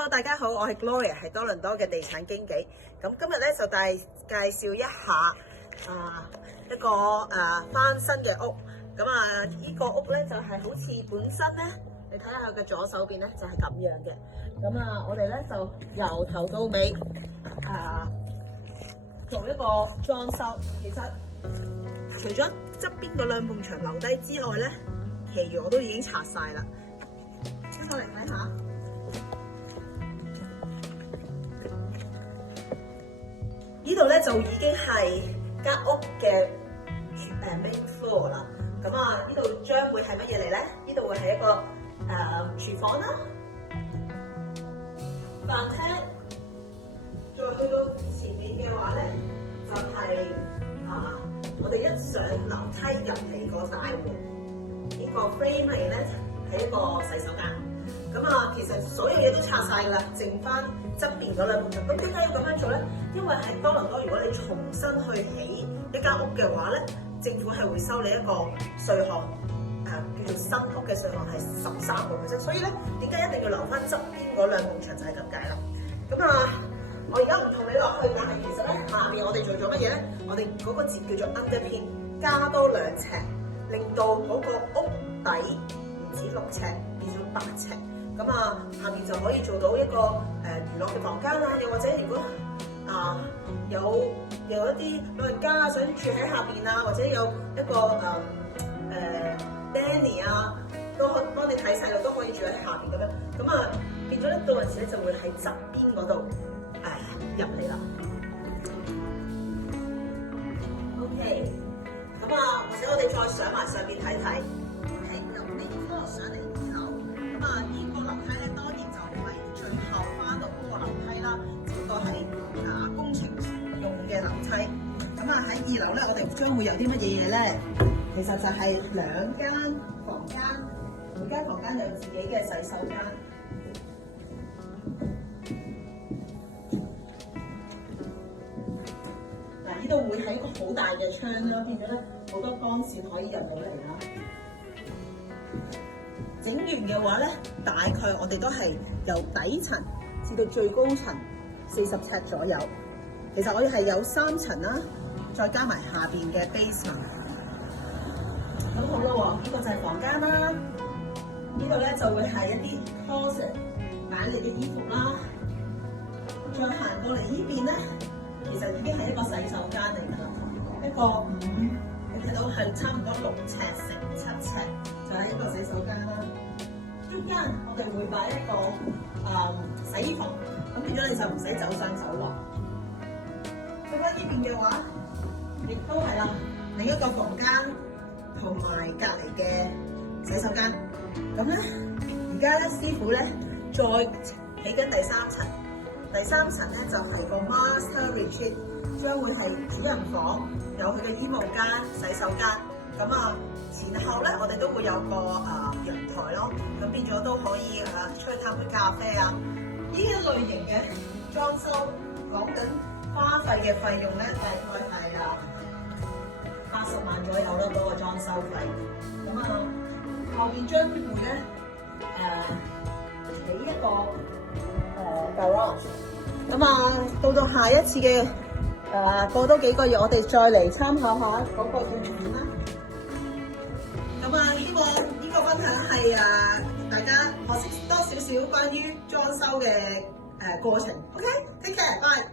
Hello， 大家好，我係 Gloria， 係多倫多嘅地產經紀。咁今日咧就介紹一下一個翻新嘅屋。咁呢個屋咧就係好似本身咧，你睇下佢嘅左手邊咧就係咁樣嘅。咁我哋咧就由頭到尾做一個裝修。其實除咗側邊嗰兩埲牆留低之外咧，其餘我都已經拆晒啦。先嚟睇下。呢度咧就已經係間屋嘅main floor 啦。咁呢度將會係乜嘢嚟咧？呢度會係一個廚房啦、飯廳，再去到前面嘅話咧，就係我哋一上樓梯入嚟個大門，呢個 frame 嚟咧係一個洗手間。其實所有嘢都拆晒㗎啦，剩翻側邊嗰兩埲牆。咁點解要咁樣做咧？因為喺多倫多，如果你重新去起一間屋嘅話咧，政府係會收你一個稅項，叫做新屋嘅稅項係13%。所以咧，點解一定要留翻側邊嗰兩埲牆就係咁解啦。我而家唔同你落去，但係其實咧下面我哋做咗乜嘢咧？我哋嗰個字叫做 underpin， 加多2尺，令到嗰個屋底唔止6尺，變咗8尺。下面就可以做到一個娛樂嘅房間啦，又或者如果有一啲老人家想住喺下邊或者有一個Danny 都可幫你睇細路都可以住喺下邊咁樣，變咗咧到陣時咧就會喺側邊嗰度入嚟啦。OK，或者我哋再上埋上邊睇睇，由呢個上嚟2樓，呢個樓梯咧當然就唔係最後翻到嗰個樓梯啦，只不過係工程用嘅樓梯。喺2樓咧，我哋將會有啲乜嘢嘢咧？其實就係2間房間，每間房間有自己嘅洗手間。呢度會係一個好大嘅窗啦，變咗咧好多光線可以入到嚟啦。整完嘅話咧，大概我哋都係由底層至到最高層40尺左右。其實我哋係有3層啦，再加埋下邊嘅 basement。咁好啦，呢個就係房間啦。呢度咧就會係一啲 closet 擺你嘅衣服啦。再行過嚟呢邊咧，其實已經係一個洗手間嚟㗎啦。一個你睇到係差唔多6尺乘7尺，就係一個洗手間啦。中間我哋會擺一個洗衣房，咁變咗你就唔使走上走落。咁呢邊嘅話，亦都係啦，另一個房間同埋隔離嘅洗手間。咁咧，而家咧師傅咧再起緊第3層，第3層咧就係個 master retreat， 將會係主人房，有佢嘅衣帽間、洗手間。前後咧我哋都會有個陽台咯，咁變咗都可以出去嘆杯咖啡啊。呢一類型嘅裝修講緊花費嘅費用咧，大概係80萬左右啦，嗰個裝修費。後面將會咧起一個garage。到下一次嘅過多幾個月，我哋再嚟參考下嗰個影片啦。呢個分享係大家學識多少少關於裝修嘅過程。OK，take care，bye。